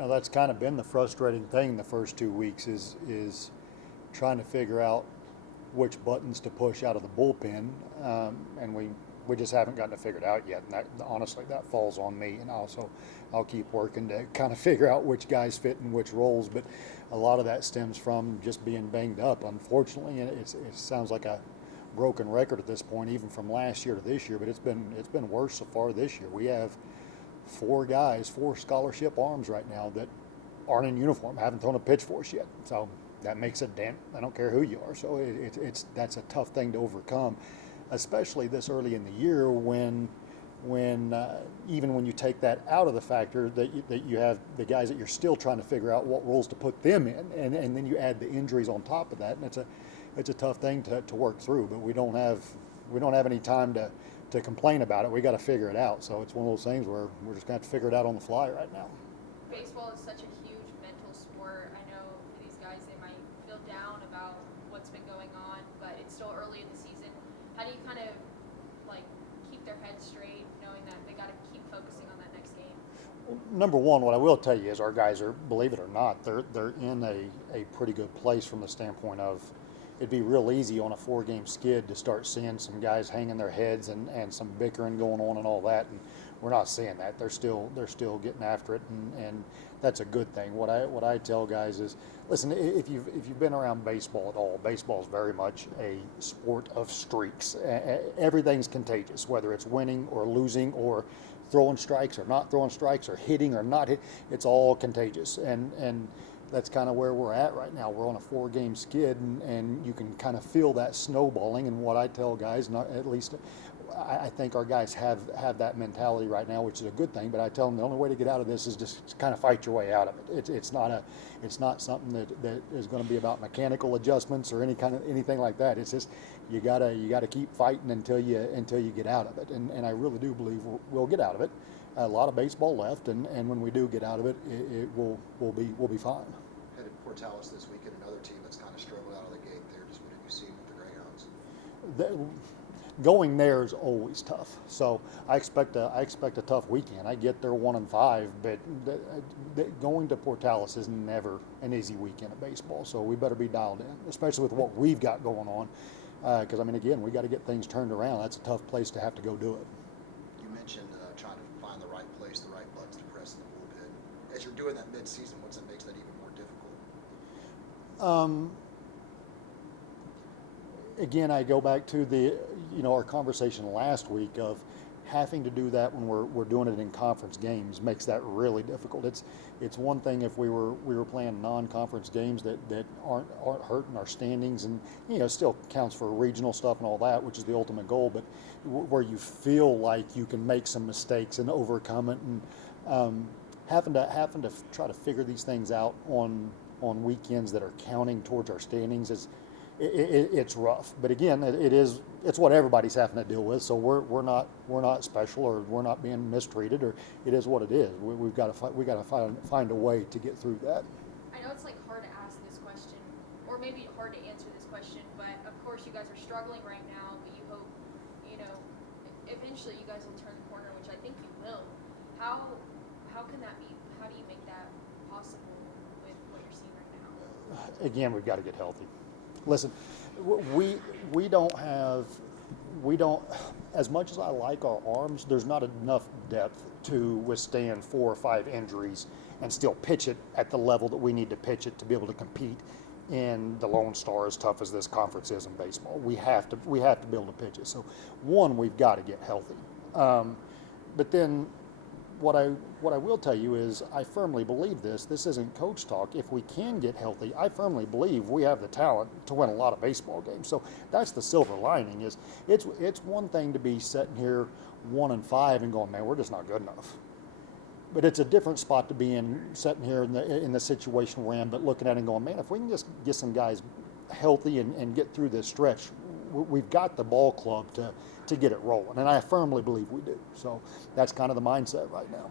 Now, that's kind of been the frustrating thing the first 2 weeks is trying to figure out which buttons to push out of the bullpen, and we just haven't gotten it figured out yet. And that, honestly, that falls on me, and also I'll keep working to kind of figure out which guys fit in which roles. But a lot of that stems from just being banged up, unfortunately. And it sounds like a broken record at this point, even from last year to this year. But it's been worse so far this year. We have four guys, four scholarship arms right now that aren't in uniform, haven't thrown a pitch for us yet. So that makes a dent. I don't care who you are. So that's a tough thing to overcome, especially this early in the year when even when you take that out of the factor that you have the guys that you're still trying to figure out what roles to put them in, and then you add the injuries on top of that, and it's a tough thing to work through. But we don't have any time to complain about it. We got to figure it out. So it's one of those things where we're just going to have to figure it out on the fly right now. Baseball is such a huge mental sport. I know for these guys, they might feel down about what's been going on, but it's still early in the season. How do you kind of like keep their heads straight, knowing that they got to keep focusing on that next game? Well, number one, what I will tell you is our guys are, believe it or not, they're in a pretty good place from the standpoint of it'd be real easy on a 4-game skid to start seeing some guys hanging their heads and some bickering going on and all that, and we're not seeing that. They're still getting after it, and that's a good thing. What I tell guys is, listen, if you've been around baseball at all, baseball is very much a sport of streaks. Everything's contagious, whether it's winning or losing or throwing strikes or not throwing strikes or hitting or not hit. It's all contagious, and that's kind of where we're at right now. We're on a 4-game skid, and you can kind of feel that snowballing. And what I tell guys, not at least, I think our guys have that mentality right now, which is a good thing. But I tell them the only way to get out of this is just kind of fight your way out of it. It's not something that is going to be about mechanical adjustments or anything like that. It's just you gotta keep fighting until you get out of it. And I really do believe we'll get out of it. A lot of baseball left, and when we do get out of it, we'll be fine. Headed Portales this week, and another team that's kind of struggled out of the gate there. Just what have you seen with the Greyhounds? Going there is always tough. So I expect a tough weekend. I get there 1-5, but going to Portales is never an easy weekend of baseball. So we better be dialed in, especially with what we've got going on. Because I mean, again, we got to get things turned around. That's a tough place to have to go do it. You mentioned trying to find the right place, the right buttons to press in the bullpen. As you're doing that mid-season, what's that makes that even more difficult? Again, I go back to our conversation last week of having to do that when we're doing it in conference games makes that really difficult. It's one thing if we were playing non-conference games that aren't hurting our standings, and still counts for regional stuff and all that, which is the ultimate goal. But where you feel like you can make some mistakes and overcome it, and having to try to figure these things out on weekends that are counting towards our standings it's rough. But again, it's what everybody's having to deal with. So we're not special, or we're not being mistreated, or it is what it is. We've got to find a way to get through that. I know it's like hard to ask this question, or maybe hard to answer this question, but of course you guys are struggling right now. But you hope, eventually you guys will turn the corner, which I think you will. How can that be? How do you make that possible with what you're seeing right now? Again, we've got to get healthy. Listen, we don't, as much as I like our arms, there's not enough depth to withstand 4 or 5 injuries and still pitch it at the level that we need to pitch it to be able to compete in the Lone Star, as tough as this conference is in baseball. We have to be able to pitch it. So one, we've got to get healthy. But then what I will tell you is I firmly believe this isn't coach talk. If we can get healthy, I firmly believe we have the talent to win a lot of baseball games. So that's the silver lining. Is it's one thing to be sitting here 1-5 and going, man, we're just not good enough. But it's a different spot to be in, sitting here in the situation we're in, but looking at it and going, man, if we can just get some guys healthy and get through this stretch, we've got the ball club to get it rolling, and I firmly believe we do. So that's kind of the mindset right now.